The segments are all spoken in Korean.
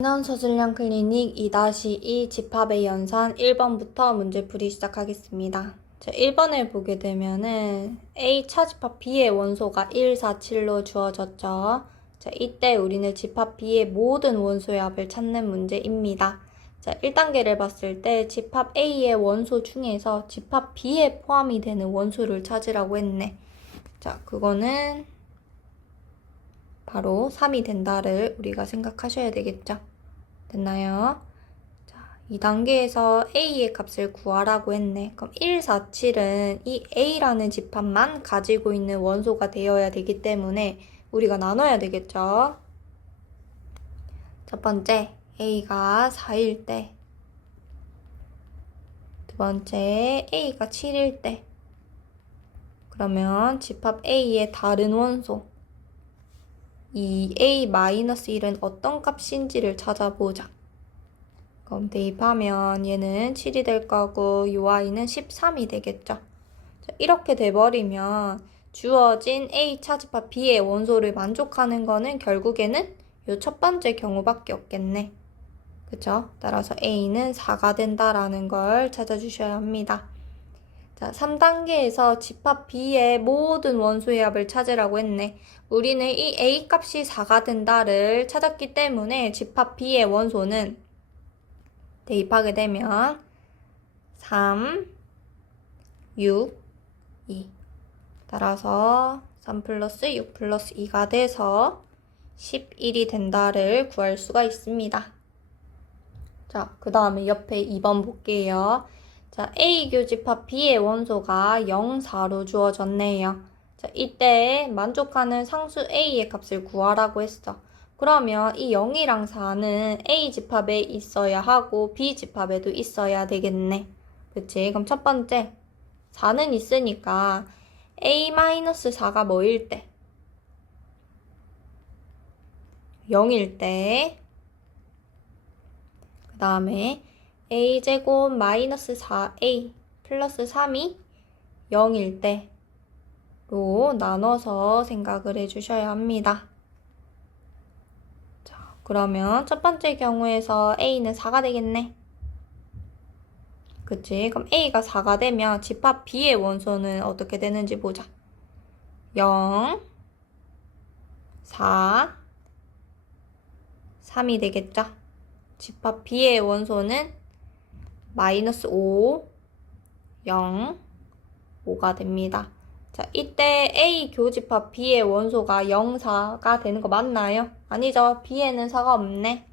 신원서술형 클리닉 2-2 집합의 연산 1번부터 문제풀이 시작하겠습니다. 자, 1번을 보게 되면은 A 차집합 B의 원소가 1, 4, 7로 주어졌죠. 자, 이때 우리는 집합 B의 모든 원소의 합을 찾는 문제입니다. 자, 1단계를 봤을 때 집합 A의 원소 중에서 집합 B에 포함이 되는 원소를 찾으라고 했네. 자, 그거는 바로 3이 된다를 우리가 생각하셔야 되겠죠. 됐나요? 자, 2단계에서 A의 값을 구하라고 했네. 그럼 1, 4, 7은 이 A라는 집합만 가지고 있는 원소가 되어야 되기 때문에 우리가 나눠야 되겠죠. 첫 번째, A가 4일 때. 두 번째, A가 7일 때. 그러면 집합 A의 다른 원소. 이 A-1은 어떤 값인지를 찾아보자. 그럼 대입하면 얘는 7이 될 거고 이 Y는 13이 되겠죠. 자, 이렇게 돼버리면 주어진 A 차집합 B의 원소를 만족하는 거는 결국에는 이 첫 번째 경우밖에 없겠네. 그쵸? 따라서 A는 4가 된다라는 걸 찾아주셔야 합니다. 자, 3단계에서 집합 B의 모든 원소의 합을 찾으라고 했네. 우리는 이 A 값이 4가 된다를 찾았기 때문에 집합 B의 원소는 대입하게 되면 3, 6, 2. 따라서 3 플러스 6 플러스 2가 돼서 11이 된다를 구할 수가 있습니다. 자, 그 다음에 옆에 2번 볼게요. 자, A 교집합 B의 원소가 0, 4로 주어졌네요. 자, 이때 만족하는 상수 A의 값을 구하라고 했어. 그러면 이 0이랑 4는 A 집합에 있어야 하고 B 집합에도 있어야 되겠네. 그치? 그럼 첫 번째, 4는 있으니까 A-4가 뭐일 때? 0일 때. 그 다음에 a제곱 마이너스 4a 플러스 3이 0일 때로 나눠서 생각을 해주셔야 합니다. 자, 그러면 첫 번째 경우에서 a는 4가 되겠네. 그치? 그럼 a가 4가 되면 집합 b의 원소는 어떻게 되는지 보자. 0, 4, 3이 되겠죠? 집합 b의 원소는 마이너스 5, 0, 5가 됩니다. 자, 이때 A 교집합 B의 원소가 0, 4가 되는 거 맞나요? 아니죠. B에는 4가 없네.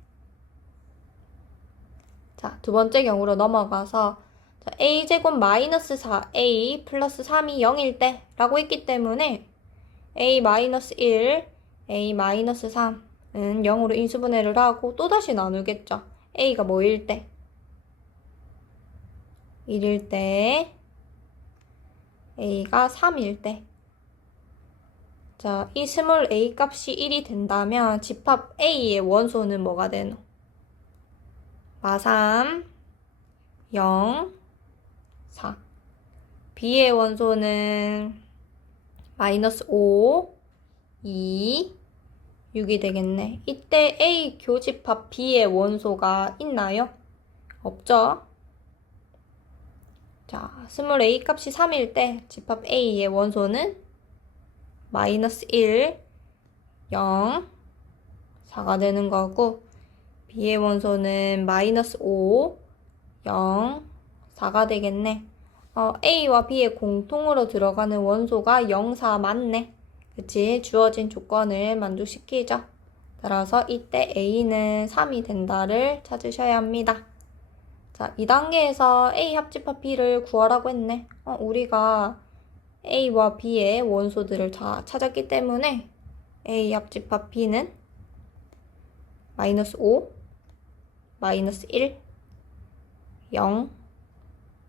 자, 두 번째 경우로 넘어가서 자, A제곱 마이너스 4A 플러스 3이 0일 때 라고 했기 때문에 A 마이너스 1, A 마이너스 3은 0으로 인수분해를 하고 또다시 나누겠죠. A가 뭐일 때? 1일 때 A가 3일 때. 자, 이 스몰 a 값이 1이 된다면 집합 A의 원소는 뭐가 되노? 마3, 0, 4. B의 원소는 마이너스 5, 2, 6이 되겠네. 이때 A 교집합 B의 원소가 있나요? 없죠? 자, 스몰 a 값이 3일 때 집합 A의 원소는 마이너스 1, 0, 4가 되는 거고 B의 원소는 마이너스 5, 0, 4가 되겠네. A와 B의 공통으로 들어가는 원소가 0, 4 맞네. 그치? 주어진 조건을 만족시키죠. 따라서 이때 A는 3이 된다를 찾으셔야 합니다. 자, 2단계에서 A 합집합 B를 구하라고 했네. 우리가 A와 B의 원소들을 다 찾았기 때문에 A 합집합 B는 마이너스 5, 마이너스 1, 0,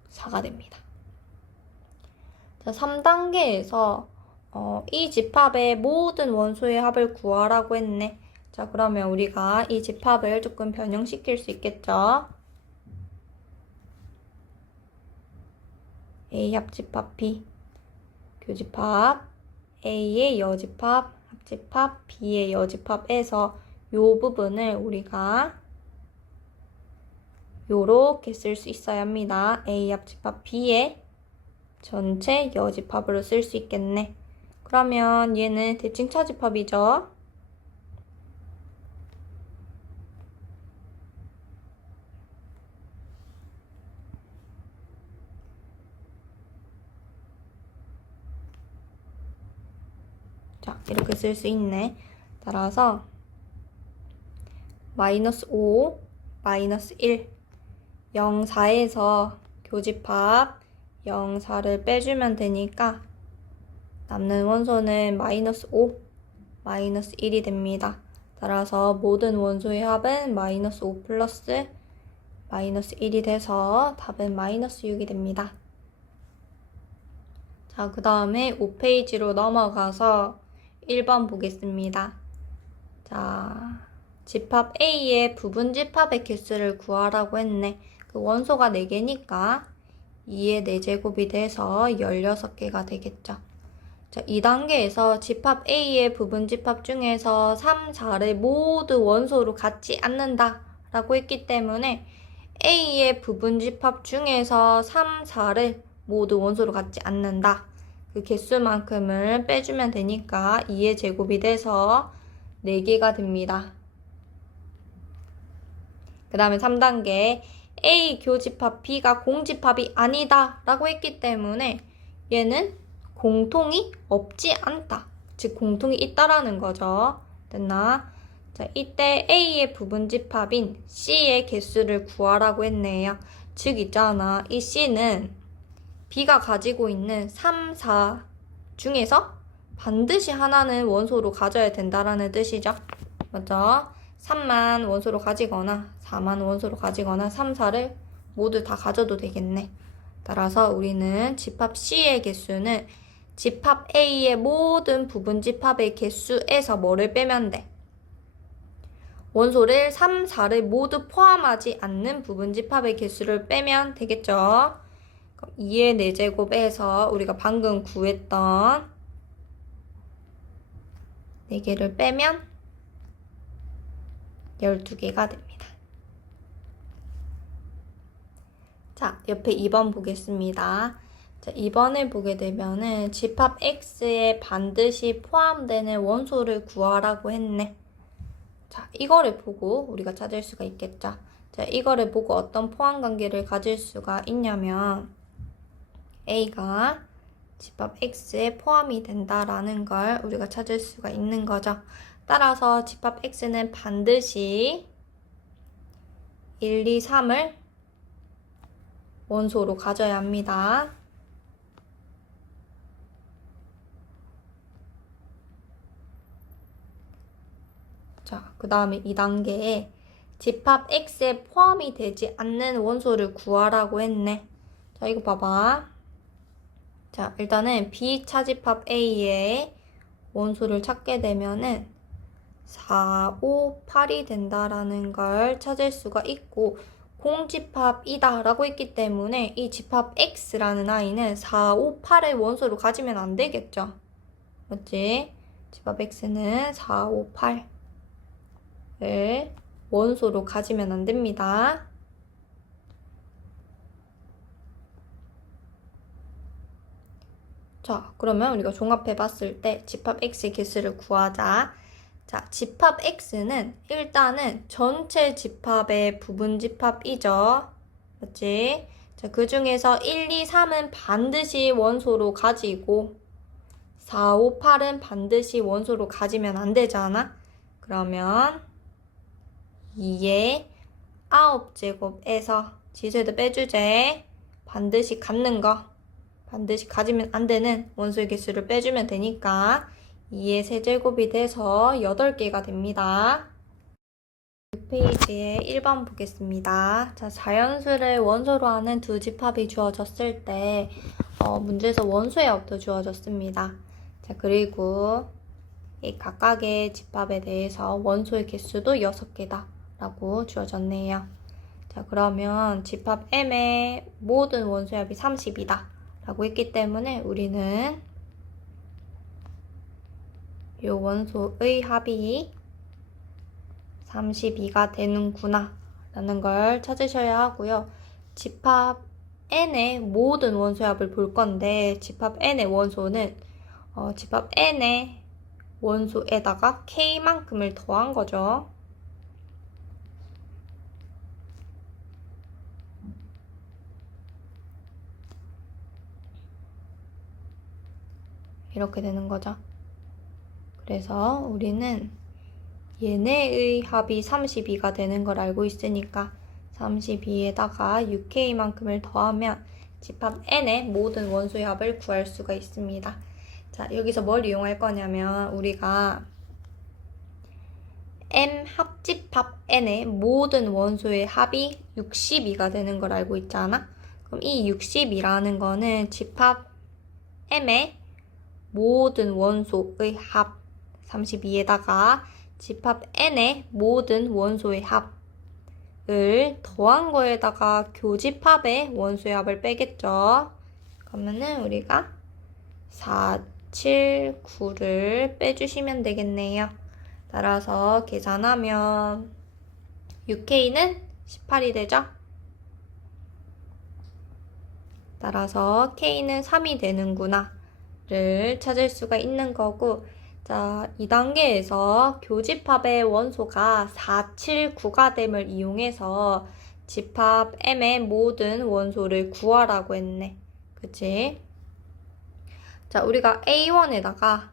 4가 됩니다. 자, 3단계에서 이 집합의 모든 원소의 합을 구하라고 했네. 자, 그러면 우리가 이 집합을 조금 변형시킬 수 있겠죠? A 합집합 B 교집합 A의 여집합 합집합 B의 여집합에서 이 부분을 우리가 요렇게 쓸 수 있어야 합니다. A 합집합 B의 전체 여집합으로 쓸 수 있겠네. 그러면 얘는 대칭 차집합이죠. 자, 이렇게 쓸 수 있네. 따라서 마이너스 5, 마이너스 1, 0, 4에서 교집합 0, 4를 빼주면 되니까 남는 원소는 마이너스 5, 마이너스 1이 됩니다. 따라서 모든 원소의 합은 마이너스 5 플러스 마이너스 1이 돼서 답은 마이너스 6이 됩니다. 자, 그 다음에 5페이지로 넘어가서 1번 보겠습니다. 자, 집합 A의 부분 집합의 개수를 구하라고 했네. 그 원소가 4개니까 2의 4제곱이 돼서 16개가 되겠죠. 자, 2단계에서 집합 A의 부분 집합 중에서 3, 4를 모두 원소로 갖지 않는다 라고 했기 때문에 A의 부분 집합 중에서 3, 4를 모두 원소로 갖지 않는다. 그 개수만큼을 빼주면 되니까 2의 제곱이 돼서 4개가 됩니다. 그 다음에 3단계 A 교집합 B가 공집합이 아니다 라고 했기 때문에 얘는 공통이 없지 않다. 즉 공통이 있다라는 거죠. 됐나? 자, 이때 A의 부분집합인 C의 개수를 구하라고 했네요. 즉 있잖아. 이 C는 B가 가지고 있는 3, 4 중에서 반드시 하나는 원소로 가져야 된다라는 뜻이죠. 맞죠? 3만 원소로 가지거나 4만 원소로 가지거나 3, 4를 모두 다 가져도 되겠네. 따라서 우리는 집합 C의 개수는 집합 A의 모든 부분 집합의 개수에서 뭐를 빼면 돼? 원소를 3, 4를 모두 포함하지 않는 부분 집합의 개수를 빼면 되겠죠. 2의 4제곱에서 우리가 방금 구했던 4개를 빼면 12개가 됩니다. 자, 옆에 2번 보겠습니다. 자, 2번을 보게 되면은 집합 X에 반드시 포함되는 원소를 구하라고 했네. 자, 이거를 보고 우리가 찾을 수가 있겠죠. 자, 이거를 보고 어떤 포함 관계를 가질 수가 있냐면 A가 집합 X에 포함이 된다라는 걸 우리가 찾을 수가 있는 거죠. 따라서 집합 X는 반드시 1, 2, 3을 원소로 가져야 합니다. 자, 그 다음에 2단계에 집합 X에 포함이 되지 않는 원소를 구하라고 했네. 자, 이거 봐봐. 자, 일단은 B차집합 A의 원소를 찾게 되면은 4, 5, 8이 된다라는 걸 찾을 수가 있고 공집합이다 라고 했기 때문에 이 집합 X라는 아이는 4, 5, 8을 원소로 가지면 안 되겠죠. 맞지? 집합 X는 4, 5, 8을 원소로 가지면 안 됩니다. 자, 그러면 우리가 종합해 봤을 때 집합 X의 개수를 구하자. 자, 집합 X는 일단은 전체 집합의 부분 집합이죠. 맞지? 자, 그 중에서 1, 2, 3은 반드시 원소로 가지고 4, 5, 8은 반드시 원소로 가지면 안 되잖아? 그러면 2의 9제곱에서 지수에도 빼주제 반드시 갖는 거 반드시 가지면 안 되는 원소의 개수를 빼주면 되니까 2의 세제곱이 돼서 8개가 됩니다. 6페이지에 1번 보겠습니다. 자, 자연수를 원소로 하는 두 집합이 주어졌을 때 문제에서 원소의 합도 주어졌습니다. 자, 그리고 이 각각의 집합에 대해서 원소의 개수도 6개다 라고 주어졌네요. 자, 그러면 집합 M의 모든 원소의 합이 30이다 라고 했기 때문에 우리는 이 원소의 합이 32가 되는구나 라는 걸 찾으셔야 하고요. 집합 n의 모든 원소의 합을 볼 건데 집합 n의 원소는 집합 n의 원소에다가 k만큼을 더한 거죠. 이렇게 되는 거죠. 그래서 우리는 얘네의 합이 32가 되는 걸 알고 있으니까 32에다가 6K만큼을 더하면 집합 N의 모든 원소의 합을 구할 수가 있습니다. 자, 여기서 뭘 이용할 거냐면 우리가 M 합집합 N의 모든 원소의 합이 62가 되는 걸 알고 있잖아? 그럼 이 60이라는 거는 집합 M의 모든 원소의 합 32에다가 집합 n의 모든 원소의 합을 더한 거에다가 교집합의 원소의 합을 빼겠죠. 그러면은 우리가 4, 7, 9를 빼주시면 되겠네요. 따라서 계산하면 6K는 18이 되죠. 따라서 K는 3이 되는구나 를 찾을 수가 있는 거고, 자, 2단계에서 교집합의 원소가 4, 7, 9가 됨을 이용해서 집합 M의 모든 원소를 구하라고 했네. 그치? 자, 우리가 A1에다가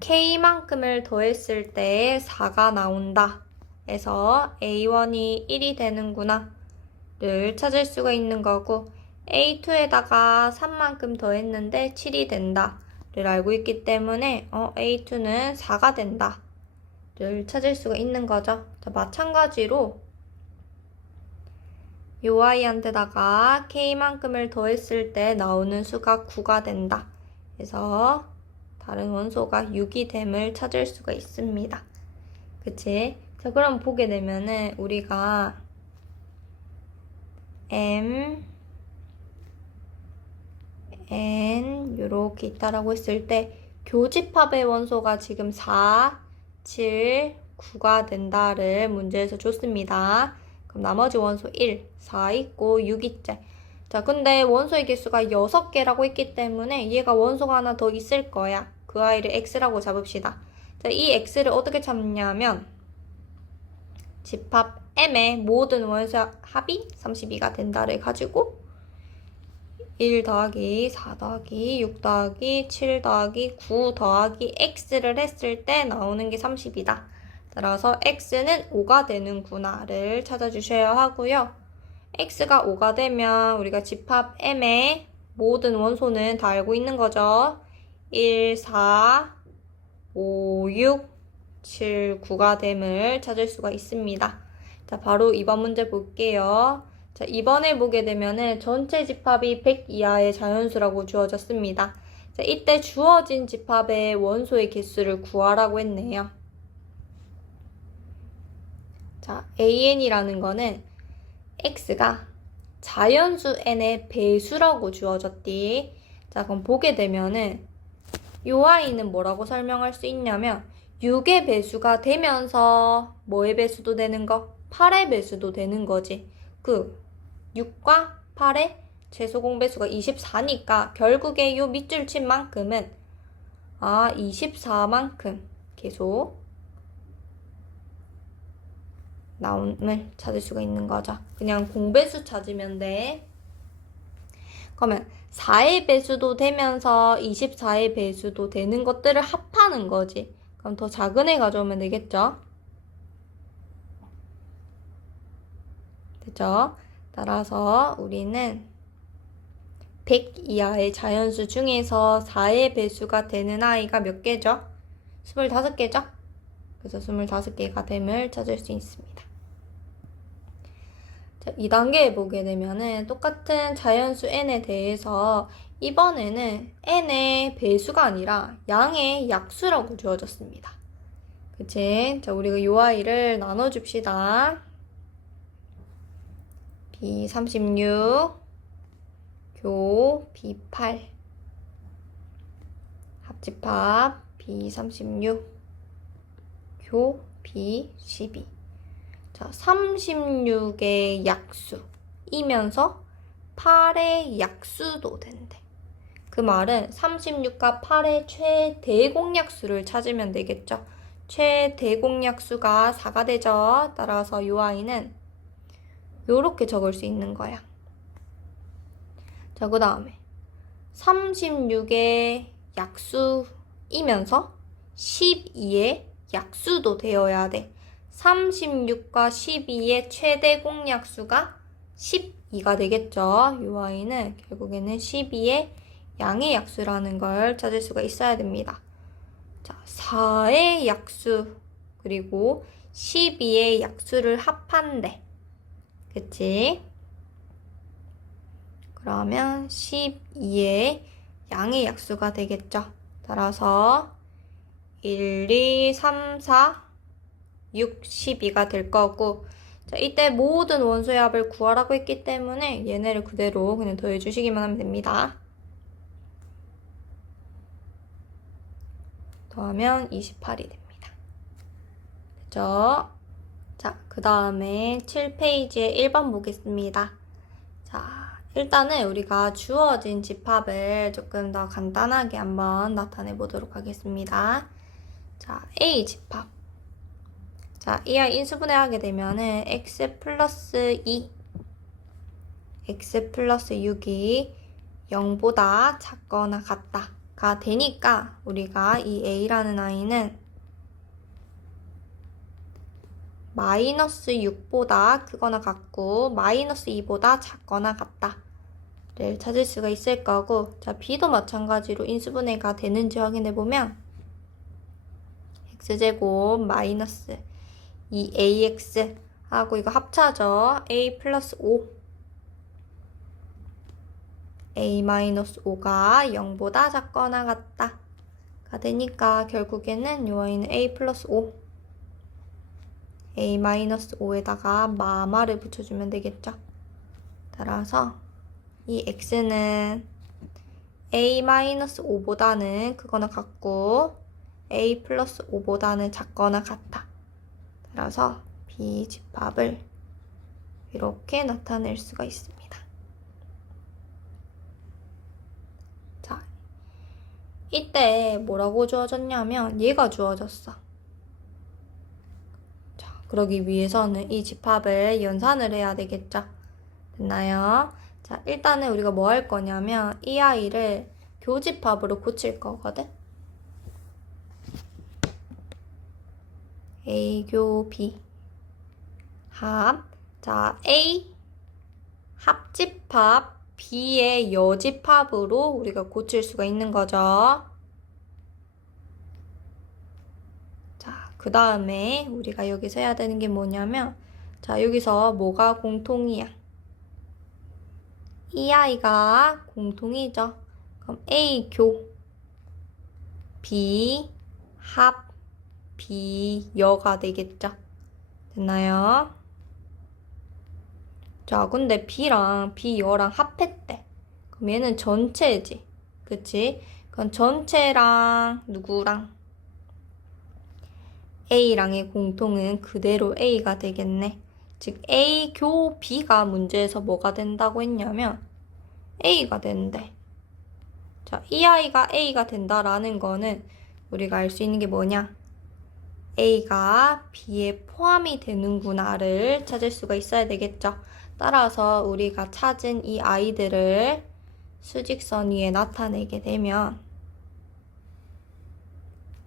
K만큼을 더했을 때 4가 나온다 해서 A1이 1이 되는구나 를 찾을 수가 있는 거고, A2에다가 3만큼 더했는데 7이 된다 를 알고 있기 때문에 A2는 4가 된다 를 찾을 수가 있는 거죠. 자, 마찬가지로 요 아이한테다가 K만큼을 더했을 때 나오는 수가 9가 된다. 그래서 다른 원소가 6이 됨을 찾을 수가 있습니다. 그치? 자, 그럼 보게 되면은 우리가 M, N 요렇게 있다라고 했을 때 교집합의 원소가 지금 4, 7, 9가 된다를 문제에서 줬습니다. 그럼 나머지 원소 1, 4 있고 6 있지. 자, 근데 원소의 개수가 6개라고 했기 때문에 얘가 원소가 하나 더 있을 거야. 그 아이를 X라고 잡읍시다. 자, 이 X를 어떻게 잡냐면 집합 M의 모든 원소 합이 32가 된다를 가지고 1 더하기 4 더하기 6 더하기 7 더하기 9 더하기 X를 했을 때 나오는 게 30이다. 따라서 X는 5가 되는구나를 찾아주셔야 하고요. X가 5가 되면 우리가 집합 M의 모든 원소는 다 알고 있는 거죠. 1, 4, 5, 6, 7, 9가 됨을 찾을 수가 있습니다. 자, 바로 이번 문제 볼게요. 자, 이번에 보게 되면은 전체 집합이 100 이하의 자연수라고 주어졌습니다. 자, 이때 주어진 집합의 원소의 개수를 구하라고 했네요. 자, AN이라는 거는 X가 자연수 N의 배수라고 주어졌디. 자, 그럼 보게 되면은 요 아이는 뭐라고 설명할 수 있냐면 6의 배수가 되면서 뭐의 배수도 되는 거? 8의 배수도 되는 거지. 그 6과 8의 최소 공배수가 24니까 결국에 요 밑줄 친 만큼은 24만큼 계속 나옴을 찾을 수가 있는 거죠. 그냥 공배수 찾으면 돼. 그러면 4의 배수도 되면서 24의 배수도 되는 것들을 합하는 거지. 그럼 더 작은 애 가져오면 되겠죠? 됐죠? 따라서 우리는 100 이하의 자연수 중에서 4의 배수가 되는 아이가 몇 개죠? 25개죠? 그래서 25개가 됨을 찾을 수 있습니다. 자, 2단계에 보게 되면은 똑같은 자연수 n에 대해서 이번에는 n의 배수가 아니라 양의 약수라고 주어졌습니다. 그치? 자, 우리가 이 아이를 나눠줍시다. B36, 교 B8, 합집합 B36, 교 B12. 자, 36의 약수이면서 8의 약수도 된대. 그 말은 36과 8의 최대공약수를 찾으면 되겠죠. 최대공약수가 4가 되죠. 따라서 이 아이는 이렇게 적을 수 있는 거야. 자, 그 다음에 36의 약수이면서 12의 약수도 되어야 돼. 36과 12의 최대 공약수가 12가 되겠죠. 이 아이는 결국에는 12의 양의 약수라는 걸 찾을 수가 있어야 됩니다. 자, 4의 약수 그리고 12의 약수를 합한대. 그치? 그러면 12의 양의 약수가 되겠죠. 따라서 1, 2, 3, 4, 6, 12가 될 거고, 자, 이때 모든 원소의 합을 구하라고 했기 때문에 얘네를 그대로 그냥 더해주시기만 하면 됩니다. 더하면 28이 됩니다. 됐죠? 자, 그 다음에 7페이지에 1번 보겠습니다. 자, 일단은 우리가 주어진 집합을 조금 더 간단하게 한번 나타내 보도록 하겠습니다. 자, A 집합. 자, 이 아이 인수분해 하게 되면은 x 플러스 2, x 플러스 6이 0보다 작거나 같다가 되니까 우리가 이 a라는 아이는 마이너스 6보다 크거나 같고 마이너스 2보다 작거나 같다를 찾을 수가 있을 거고, 자, b도 마찬가지로 인수분해가 되는지 확인해 보면 x제곱 마이너스 2ax 하고 이거 합차죠. a 플러스 5 a 마이너스 5가 0보다 작거나 같다가 되니까 결국에는 이 아이는 a 플러스 5 a 마이너스 5에다가 마마를 붙여주면 되겠죠. 따라서 이 x는 a 마이너스 5보다는 크거나 같고 a 플러스 5보다는 작거나 같다. 따라서 B 집합을 이렇게 나타낼 수가 있습니다. 자, 이때 뭐라고 주어졌냐면 얘가 주어졌어. 자, 그러기 위해서는 이 집합을 연산을 해야 되겠죠. 됐나요? 자, 일단은 우리가 뭐 할 거냐면 이 아이를 교집합으로 고칠 거거든. A 교 B 합. 자, A 합집합 B의 여집합으로 우리가 고칠 수가 있는 거죠. 자, 그 다음에 우리가 여기서 해야 되는 게 뭐냐면, 자, 여기서 뭐가 공통이야? 이 아이가 공통이죠. 그럼 A 교 B 합 B 여가 되겠죠. 됐나요? 자, 근데 B랑 B 여랑 합했대. 그럼 얘는 전체지. 그치? 그럼 전체랑 누구랑? A랑의 공통은 그대로 A가 되겠네. 즉 A 교 B가 문제에서 뭐가 된다고 했냐면 A가 된대. 자, 이 아이가 A가 된다라는 거는 우리가 알 수 있는 게 뭐냐? A가 B에 포함이 되는구나를 찾을 수가 있어야 되겠죠. 따라서 우리가 찾은 이 아이들을 수직선 위에 나타내게 되면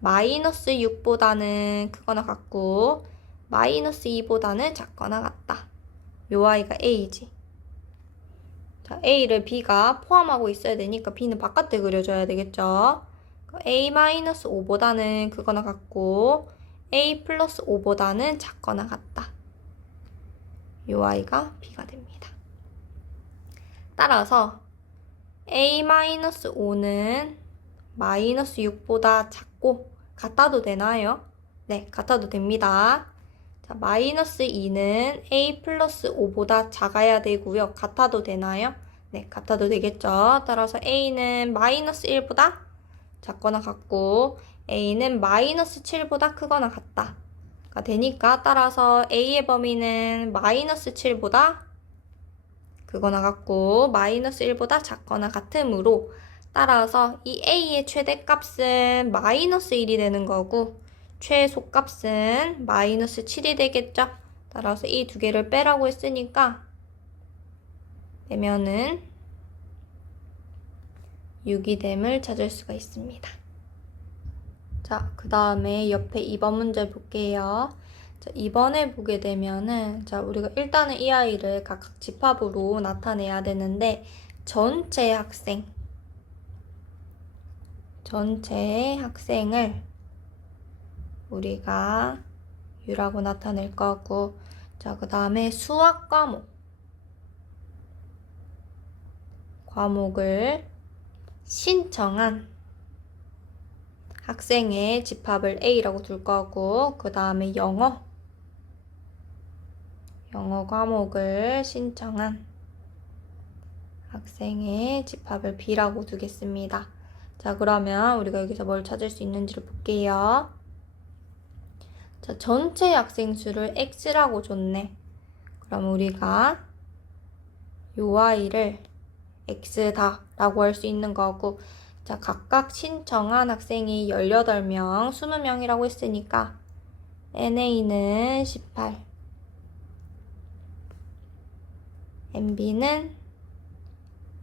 마이너스 6보다는 크거나 같고 마이너스 2보다는 작거나 같다. 요 아이가 A지. 자, A를 B가 포함하고 있어야 되니까 B는 바깥에 그려줘야 되겠죠. A-5보다는 크거나 같고 A 플러스 5보다는 작거나 같다. 요 아이가 B가 됩니다. 따라서 A-5는 마이너스 6보다 작고 같아도 되나요? 네, 같아도 됩니다. 자, 마이너스 2는 A 플러스 5보다 작아야 되고요. 같아도 되나요? 네, 같아도 되겠죠. 따라서 A는 마이너스 1보다 작거나 같고 A는 마이너스 7보다 크거나 같다. 되니까 따라서 A의 범위는 마이너스 7보다 그거나 같고 마이너스 1보다 작거나 같으므로 따라서 이 A의 최대값은 마이너스 1이 되는 거고 최소값은 마이너스 7이 되겠죠. 따라서 이 두 개를 빼라고 했으니까 빼면은 6이 됨을 찾을 수가 있습니다. 자, 그 다음에 옆에 2번 문제 볼게요. 자, 2번에 보게 되면은, 자, 우리가 일단은 이 아이를 각각 집합으로 나타내야 되는데, 전체 학생을 우리가 U라고 나타낼 거고, 자, 그 다음에 수학 과목을 신청한 학생의 집합을 A라고 둘 거고, 그 다음에 영어 과목을 신청한 학생의 집합을 B라고 두겠습니다. 자, 그러면 우리가 여기서 뭘 찾을 수 있는지를 볼게요. 자, 전체 학생 수를 X라고 줬네. 그럼 우리가 요 Y를 X다 라고 할 수 있는 거고, 자, 각각 신청한 학생이 18명, 20명이라고 했으니까 NA는 18, MB는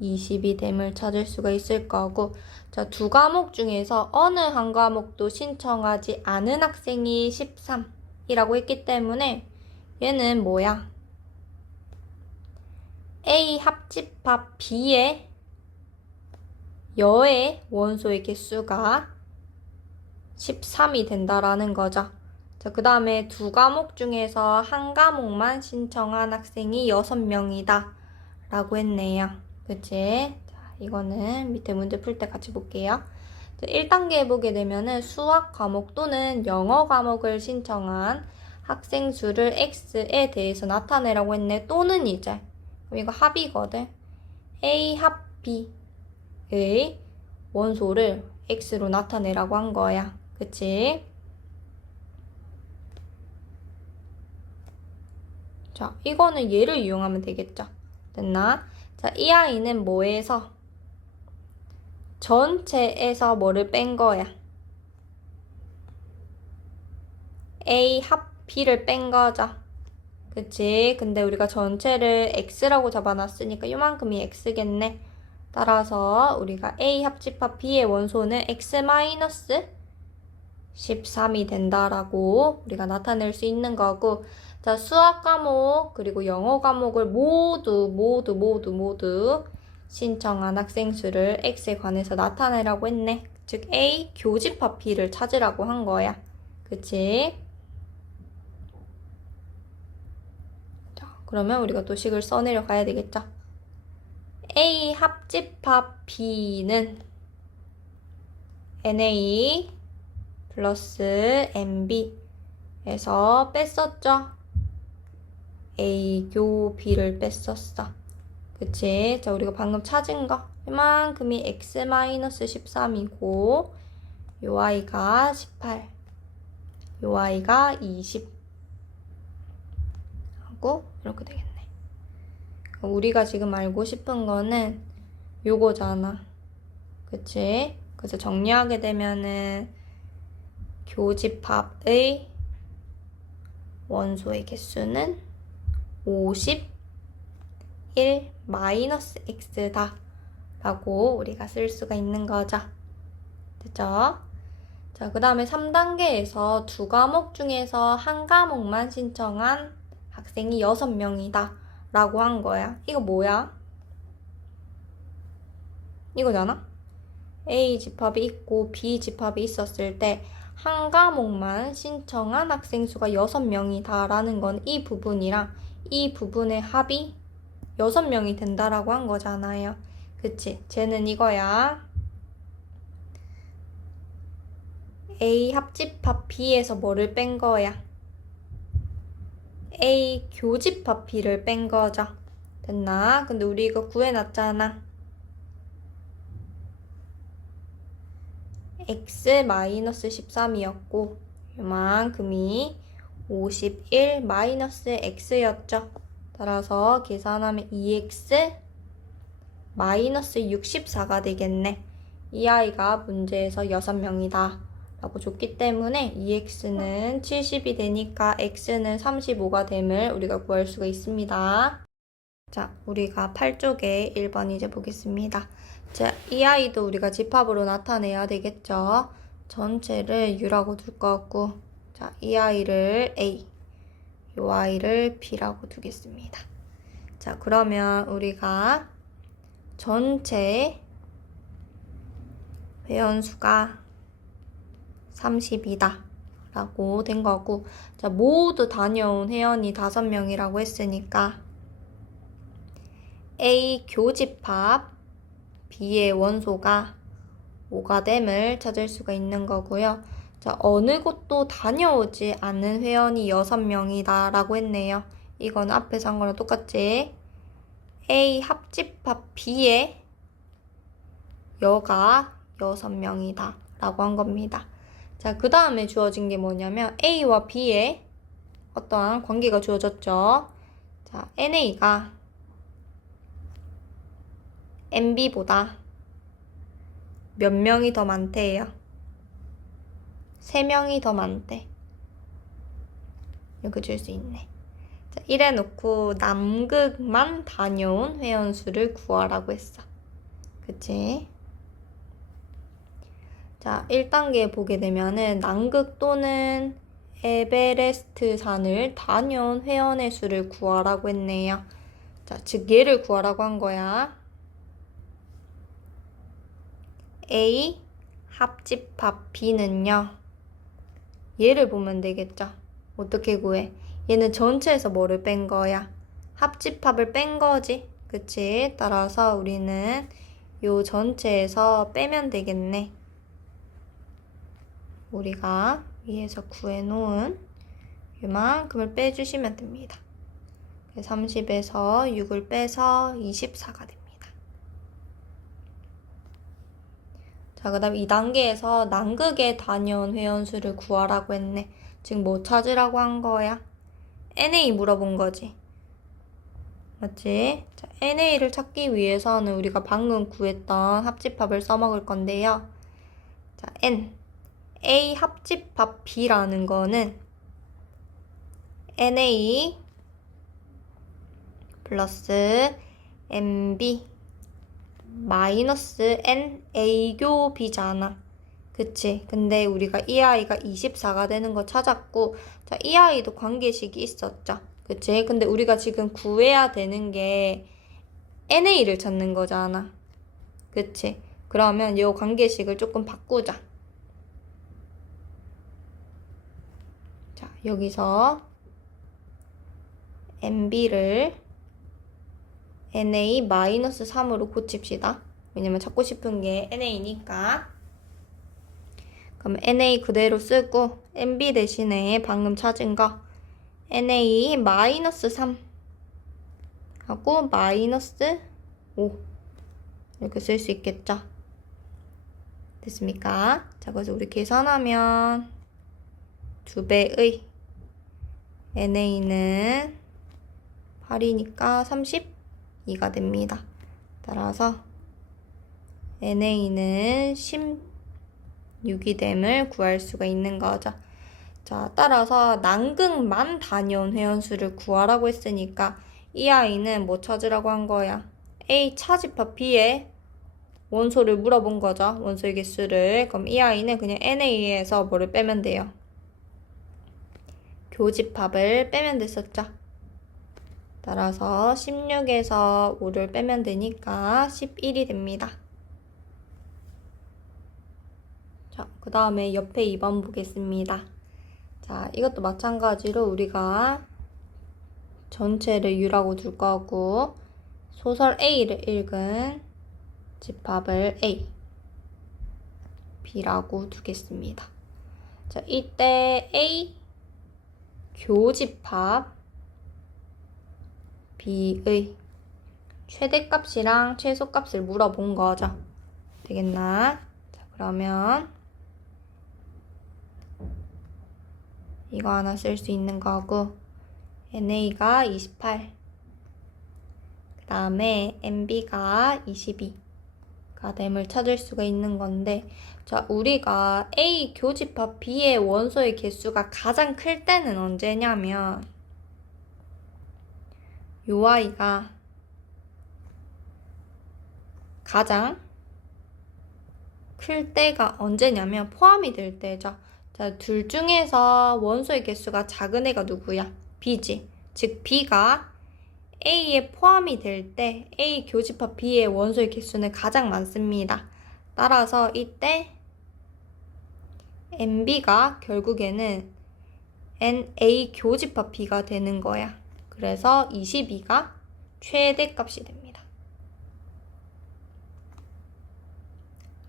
20이 됨을 찾을 수가 있을 거고, 자, 두 과목 중에서 어느 한 과목도 신청하지 않은 학생이 13이라고 했기 때문에 얘는 뭐야? A 합집합 B의 여의 원소의 개수가 13이 된다라는 거죠. 자, 그 다음에 두 과목 중에서 한 과목만 신청한 학생이 6명이다 라고 했네요. 그치? 자, 이거는 밑에 문제 풀 때 같이 볼게요. 자, 1단계 보게 되면은 수학 과목 또는 영어 과목을 신청한 학생 수를 X에 대해서 나타내라고 했네. 또는 이제 그럼 이거 합이거든. A 합 B의 원소를 X로 나타내라고 한 거야. 그치? 자, 이거는 얘를 이용하면 되겠죠. 됐나? 자, 이 아이는 뭐에서? 전체에서 뭐를 뺀 거야? A 합 B를 뺀 거죠. 그치? 근데 우리가 전체를 X라고 잡아놨으니까 요만큼이 X겠네. 따라서 우리가 A 합집합 B의 원소는 X-13이 된다라고 우리가 나타낼 수 있는 거고, 자, 수학 과목 그리고 영어 과목을 모두 신청한 학생 수를 X에 관해서 나타내라고 했네. 즉 A 교집합 B를 찾으라고 한 거야. 그치? 자, 그러면 우리가 또 식을 써내려 가야 되겠죠? A 합집합 B는 NA 플러스 MB에서 뺐었죠? A교 B를 뺐었어. 그치? 자, 우리가 방금 찾은 거 이만큼이 X-13이고 요 Y가 18, 요 Y가 20 하고 이렇게 되겠네. 우리가 지금 알고 싶은 거는 요거잖아. 그치? 그래서 정리하게 되면은 교집합의 원소의 개수는 51 마이너스 X다 라고 우리가 쓸 수가 있는 거죠. 됐죠? 자, 그 다음에 3단계에서 두 과목 중에서 한 과목만 신청한 학생이 6명이다 라고 한 거야. 이거 뭐야? 이거잖아? A 집합이 있고 B 집합이 있었을 때 한 과목만 신청한 학생 수가 6명이다 라는 건 이 부분이랑 이 부분의 합이 6명이 된다라고 한 거잖아요. 그치? 쟤는 이거야. A 합집합 B에서 뭐를 뺀 거야? A 교집합 B를 뺀 거죠. 됐나? 근데 우리 이거 구해놨잖아. X-13이었고 요만큼이 51 마이너스 x였죠. 따라서 계산하면 2x 마이너스 64가 되겠네. 이 아이가 문제에서 6명이다 라고 줬기 때문에 2x는 70이 되니까 x는 35가 됨을 우리가 구할 수가 있습니다. 자, 우리가 8쪽에 1번 이제 보겠습니다. 자, 이 아이도 우리가 집합으로 나타내야 되겠죠. 전체를 U라고 둘 것 같고, 자, 이 아이를 A, 이 아이를 B라고 두겠습니다. 자, 그러면 우리가 전체 회원수가 30이다 라고 된 거고, 자, 모두 다녀온 회원이 5명이라고 했으니까 A 교집합 B의 원소가 5가 됨을 찾을 수가 있는 거고요. 자, 어느 곳도 다녀오지 않는 회원이 6명이다 라고 했네요. 이건 앞에서 한 거랑 똑같지? A 합집합 B의 여가 6명이다 라고 한 겁니다. 자, 그 다음에 주어진 게 뭐냐면 A와 B의 어떠한 관계가 주어졌죠. 자, NA가 MB보다 몇 명이 더 많대요? 3명이 더 많대. 이렇게 줄 수 있네. 자, 이래 놓고 남극만 다녀온 회원수를 구하라고 했어. 그치? 자, 1단계 보게 되면은 남극 또는 에베레스트 산을 다녀온 회원의 수를 구하라고 했네요. 자, 즉 얘를 구하라고 한 거야. A 합집합 B는요. 얘를 보면 되겠죠. 어떻게 구해? 얘는 전체에서 뭐를 뺀 거야? 합집합을 뺀 거지. 그치? 따라서 우리는 요 전체에서 빼면 되겠네. 우리가 위에서 구해놓은 요만큼을 빼주시면 됩니다. 30에서 6을 빼서 24가 됩니다. 자, 그 다음 2단계에서 남극에 다녀온 회원수를 구하라고 했네. 지금 뭐 찾으라고 한 거야? NA 물어본 거지. 맞지? 자, NA를 찾기 위해서는 우리가 방금 구했던 합집합을 써먹을 건데요. 자, N. A 합집합 B라는 거는 NA 플러스 MB 마이너스 N A교 B잖아. 그치? 근데 우리가 이 아이가 24가 되는 거 찾았고, 자, 이 아이도 관계식이 있었죠. 그치? 근데 우리가 지금 구해야 되는 게 NA를 찾는 거잖아. 그치? 그러면 이 관계식을 조금 바꾸자. 자, 여기서 MB를 NA-3으로 고칩시다. 왜냐면 찾고 싶은 게 NA니까. 그럼 NA 그대로 쓰고 MB 대신에 방금 찾은 거 NA-3 하고 마이너스 5 이렇게 쓸 수 있겠죠? 됐습니까? 자, 그래서 우리 계산하면 2배의 NA는 8이니까 32가 됩니다. 따라서 NA는 16이 됨을 구할 수가 있는 거죠. 자, 따라서 남극만 다녀온 회원수를 구하라고 했으니까 이 아이는 뭐 찾으라고 한 거야? A 차집합 B의 원소를 물어본 거죠. 원소의 개수를. 그럼 이 아이는 그냥 NA에서 뭐를 빼면 돼요? 교집합을 빼면 됐었죠. 따라서 16에서 5를 빼면 되니까 11이 됩니다. 자, 그 다음에 옆에 2번 보겠습니다. 자, 이것도 마찬가지로 우리가 전체를 U라고 둘 거고 소설 A를 읽은 집합을 A, B라고 두겠습니다. 자, 이때 A 교집합 B의 최대값이랑 최소값을 물어본 거죠. 되겠나? 자, 그러면 이거 하나 쓸 수 있는 거고, NA가 28. 그 다음에 NB가 22가 됨을 찾을 수가 있는 건데, 자, 우리가 A 교집합 B의 원소의 개수가 가장 클 때는 언제냐면, 요 아이가 가장 클 때가 언제냐면 포함이 될 때죠. 자, 둘 중에서 원소의 개수가 작은 애가 누구야? B지. 즉 B가 A에 포함이 될 때 A 교집합 B의 원소의 개수는 가장 많습니다. 따라서 이때 NB가 결국에는 NA 교집합 B가 되는 거야. 그래서 22가 최대값이 됩니다.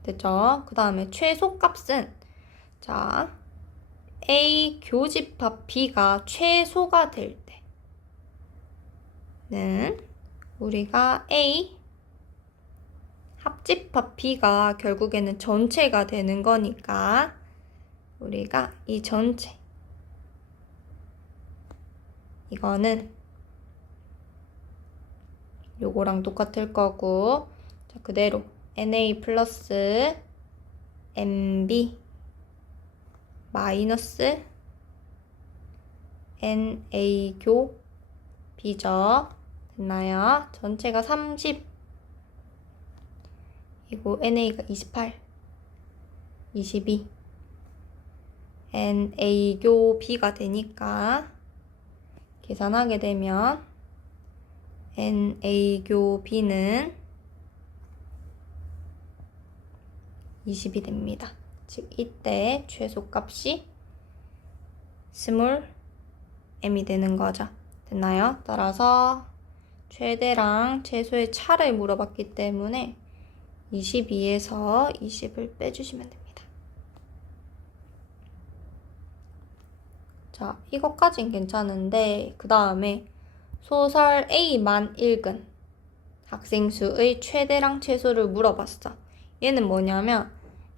됐죠? 그 다음에 최소값은, 자, A 교집합 B가 최소가 될 때는 우리가 A 합집합 B가 결국에는 전체가 되는 거니까 우리가 이 전체, 이거는 요거랑 똑같을 거고, 자, 그대로 NA 플러스 NB 마이너스 NA교 B죠. 됐나요? 전체가 30, 이거 NA가 28, 22, NA교 B가 되니까 계산하게 되면 NA교 B는 20이 됩니다. 즉 이때 최소값이 스몰 m이 되는 거죠. 됐나요? 따라서 최대랑 최소의 차를 물어봤기 때문에 22에서 20을 빼주시면 됩니다. 자, 이것까진 괜찮은데 그 다음에 소설 A만 읽은 학생 수의 최대랑 최소를 물어봤어. 얘는 뭐냐면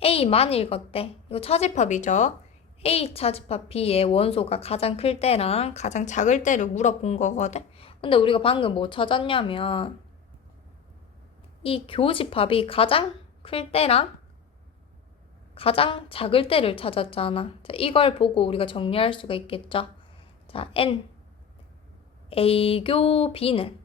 A만 읽었대. 이거 차집합이죠. A 차집합 B의 원소가 가장 클 때랑 가장 작을 때를 물어본 거거든. 근데 우리가 방금 뭐 찾았냐면 이 교집합이 가장 클 때랑 가장 작을 때를 찾았잖아. 자, 이걸 보고 우리가 정리할 수가 있겠죠. 자, N A교 B는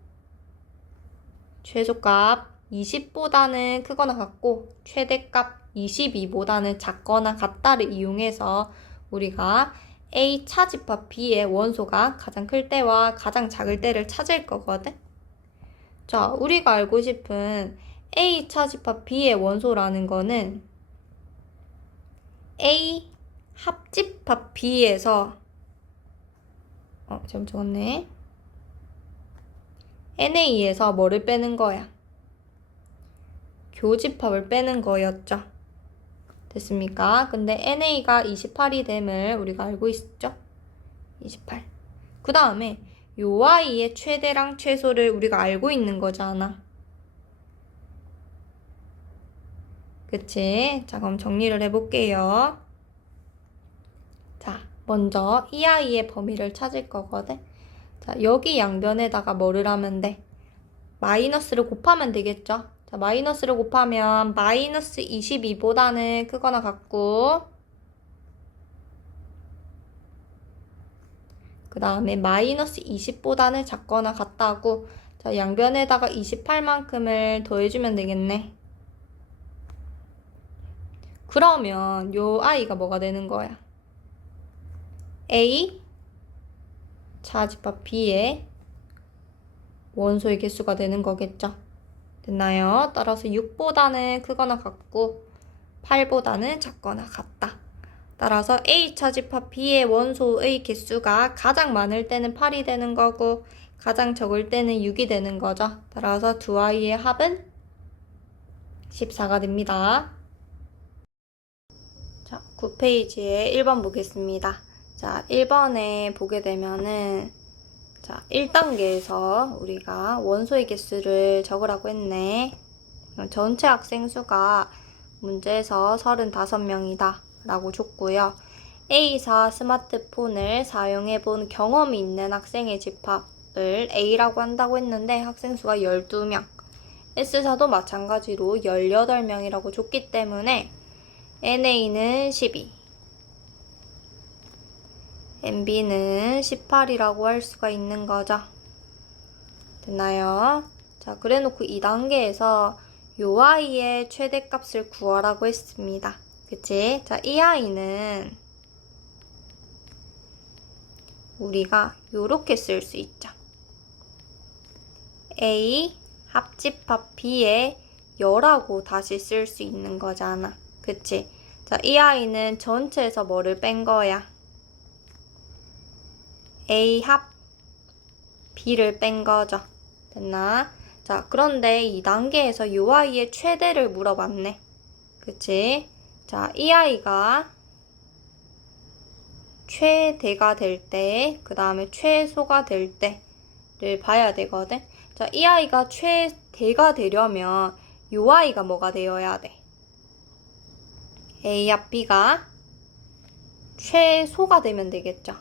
최소값 20보다는 크거나 같고 최대값 22보다는 작거나 같다를 이용해서 우리가 A 차집합 B의 원소가 가장 클 때와 가장 작을 때를 찾을 거거든. 자, 우리가 알고 싶은 A 차집합 B의 원소라는 거는 A 합집합 B에서 잘못 적었네. NA에서 뭐를 빼는 거야? 교집합을 빼는 거였죠. 됐습니까? 근데 NA가 28이 됨을 우리가 알고 있죠? 28. 그 다음에 요 Y의 최대랑 최소를 우리가 알고 있는 거잖아. 그치? 자, 그럼 정리를 해볼게요. 자, 먼저 이 아이의 범위를 찾을 거거든. 자, 여기 양변에다가 뭐를 하면 돼? 마이너스를 곱하면 되겠죠? 자, 마이너스를 곱하면 마이너스 22보다는 크거나 같고, 그 다음에 마이너스 20보다는 작거나 같다고. 자, 양변에다가 28만큼을 더해주면 되겠네. 그러면 요 아이가 뭐가 되는 거야? A 차집합 B의 원소의 개수가 되는 거겠죠. 됐나요? 따라서 6보다는 크거나 같고 8보다는 작거나 같다. 따라서 A 차집합 B의 원소의 개수가 가장 많을 때는 8이 되는 거고 가장 적을 때는 6이 되는 거죠. 따라서 두 아이의 합은 14가 됩니다. 자, 9페이지에 1번 보겠습니다. 자, 1번에 보게 되면은 자, 1단계에서 우리가 원소의 개수를 적으라고 했네. 전체 학생 수가 문제에서 35명이다 라고 줬고요. A사 스마트폰을 사용해본 경험이 있는 학생의 집합을 A라고 한다고 했는데 학생 수가 12명. S사도 마찬가지로 18명이라고 줬기 때문에 NA는 12, NB는 18이라고 할 수가 있는 거죠. 됐나요? 자, 그래놓고 2단계에서 요 아이의 최대값을 구하라고 했습니다. 그치? 자, 이 아이는 우리가 요렇게 쓸 수 있죠. A 합집합 B에 여라고 다시 쓸 수 있는 거잖아. 그치? 자, 이 아이는 전체에서 뭐를 뺀 거야? A 합 B를 뺀 거죠. 됐나? 자, 그런데 2단계에서 이 아이의 최대를 물어봤네. 그치? 자, 이 아이가 최대가 될 때, 그 다음에 최소가 될 때를 봐야 되거든. 자, 이 아이가 최대가 되려면 이 아이가 뭐가 되어야 돼? A 합 B가 최소가 되면 되겠죠.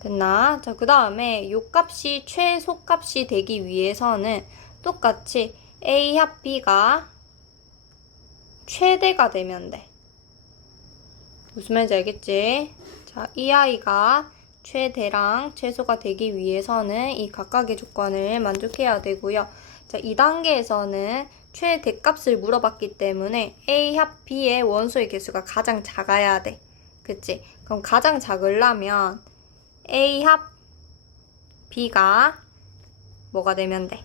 됐나? 자, 그 다음에 요 값이 최소값이 되기 위해서는 똑같이 A 합 B가 최대가 되면 돼. 무슨 말인지 알겠지? 자, 이 아이가 최대랑 최소가 되기 위해서는 이 각각의 조건을 만족해야 되고요. 자, 2단계에서는 최대값을 물어봤기 때문에 A 합 B의 원소의 개수가 가장 작아야 돼. 그치? 그럼 가장 작으려면 A 합 B가 뭐가 되면 돼?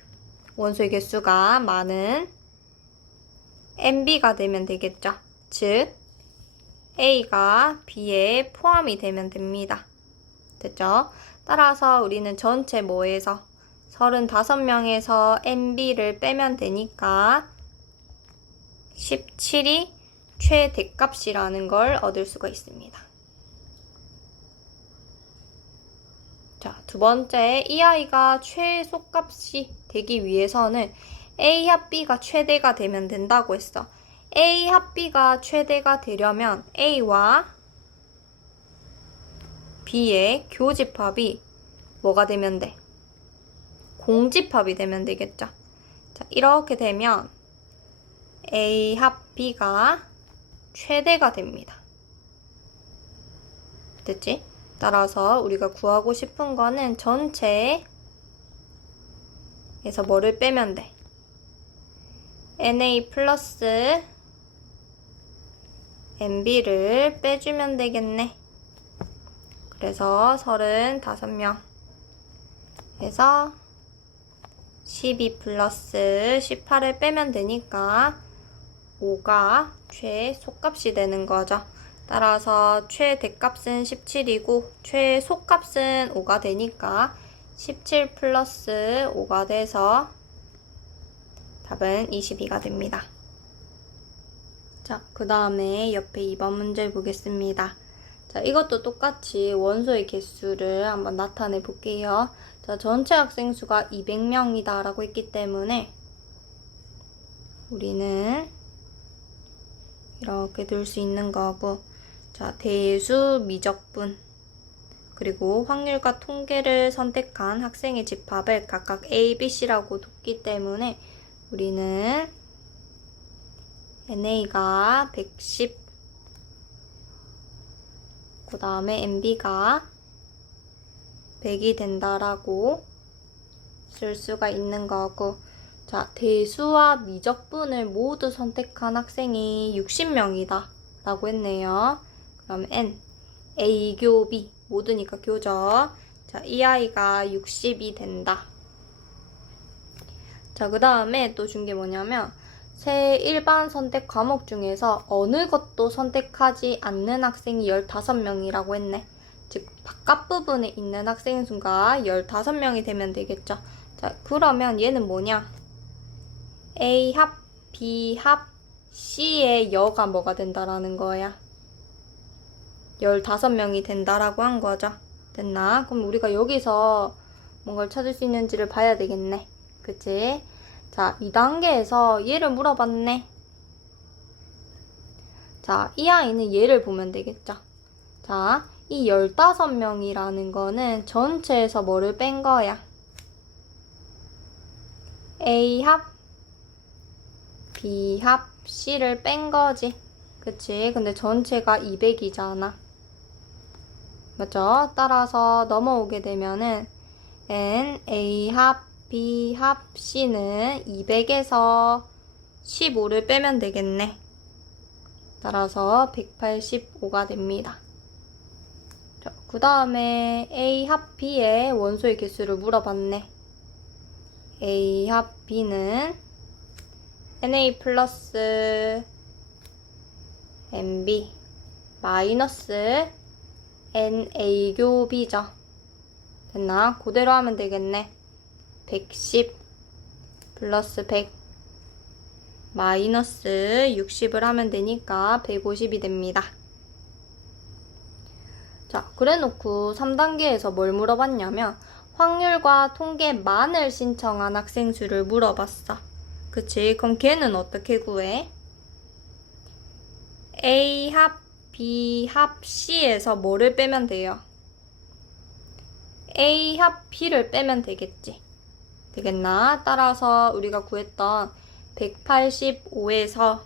원소의 개수가 많은 NB가 되면 되겠죠. 즉 A가 B에 포함이 되면 됩니다. 됐죠? 따라서 우리는 전체 뭐에서 35명에서 NB를 빼면 되니까 17이 최대값이라는 걸 얻을 수가 있습니다. 자, 두 번째, 이 아이가 최소값이 되기 위해서는 A 합 B가 최대가 되면 된다고 했어. A 합 B가 최대가 되려면 A와 B의 교집합이 뭐가 되면 돼? 공집합이 되면 되겠죠. 자, 이렇게 되면 A 합 B가 최대가 됩니다. 됐지? 따라서 우리가 구하고 싶은 거는 전체에서 뭐를 빼면 돼? NA 플러스 NB를 빼주면 되겠네. 그래서 35명 에서 12 플러스 18을 빼면 되니까 5가 최소값이 되는 거죠. 따라서 최대값은 17이고 최소값은 5가 되니까 17 플러스 5가 돼서 답은 22가 됩니다. 자, 그 다음에 옆에 2번 문제 보겠습니다. 자, 이것도 똑같이 원소의 개수를 한번 나타내 볼게요. 자, 전체 학생 수가 200명이다 라고 했기 때문에 우리는 이렇게 둘 수 있는 거고, 자, 대수, 미적분, 그리고 확률과 통계를 선택한 학생의 집합을 각각 A, B, C라고 뒀기 때문에 우리는 NA가 110, 그 다음에 NB가 100이 된다라고 쓸 수가 있는 거고, 자, 대수와 미적분을 모두 선택한 학생이 60명이다 라고 했네요. 그럼 N, A 교 B 모두니까 교죠. 자, 이 아이가 60이 된다. 자, 그 다음에 또 준 게 뭐냐면 새 일반 선택 과목 중에서 어느 것도 선택하지 않는 학생이 15명이라고 했네. 즉 바깥 부분에 있는 학생 수가 15명이 되면 되겠죠. 자, 그러면 얘는 뭐냐? A 합, B 합, C의 여가 뭐가 된다라는 거야? 15명이 된다라고 한 거죠. 됐나? 그럼 우리가 여기서 뭔가를 찾을 수 있는지를 봐야 되겠네. 그치? 자, 2단계에서 얘를 물어봤네. 자, 이 아이는 얘를 보면 되겠죠. 자, 이 15명이라는 거는 전체에서 뭐를 뺀 거야? A합, B합, C를 뺀 거지. 그치? 근데 전체가 200이잖아. 맞죠? 따라서 넘어오게 되면은 N, A합, B합, C는 200에서 15를 빼면 되겠네. 따라서 185가 됩니다. 그 다음에 A합 B의 원소의 개수를 물어봤네. A합 B는 Na 플러스 NB 마이너스 NA교B죠. 됐나? 그대로 하면 되겠네. 110 플러스 100 마이너스 60을 하면 되니까 150이 됩니다. 자, 그래놓고 3단계에서 뭘 물어봤냐면 확률과 통계만을 신청한 학생 수를 물어봤어. 그치? 그럼 걔는 어떻게 구해? A합, B합, C에서 뭐를 빼면 돼요? A합, B를 빼면 되겠지. 되겠나? 따라서 우리가 구했던 185에서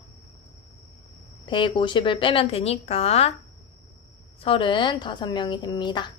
150을 빼면 되니까 35명이 됩니다.